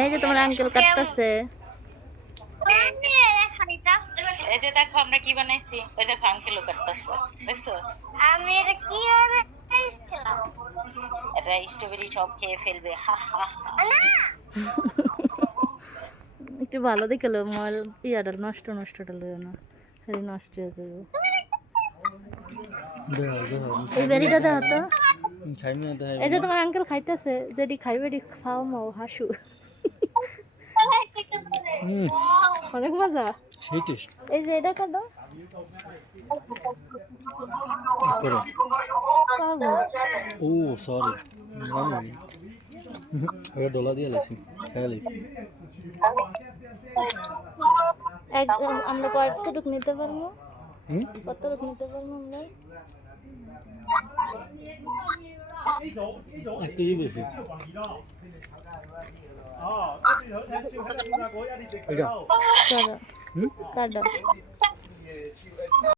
এই যে তোমার আঙ্কেল কাটতেছে। এই যে দেখো আমরা কি বানাইছি, ওই দেখো আঙ্কেলও কাটতেছে, দেখছো? আমি এটা কি বানাইছিলাম? এটা স্ট্রবেরি সব খেয়ে ফেলবে, হা হা হা। না একটু ভালো দেখে লো, মোবাইল ইয়াটা নষ্ট নষ্টটা লইও না, খালি নষ্ট হয়ে যাবে। এই বেরিটা দাও তো। এই যে তোমার আঙ্কেল খাইতেছে, যেটি খাইবে এটি খাও মাও হাসু। অনেক মজা। সেই টেস্ট এই যে এটা কাটো। ও সরি জানি ওটা ডলা দিয়ে লাইছি খেয়ালি আমরা কতটুকু নিতে পারবো? কতটুকু নিতে পারবো আমরা? 1 কেজি বেশি এটা কাটো কাটো।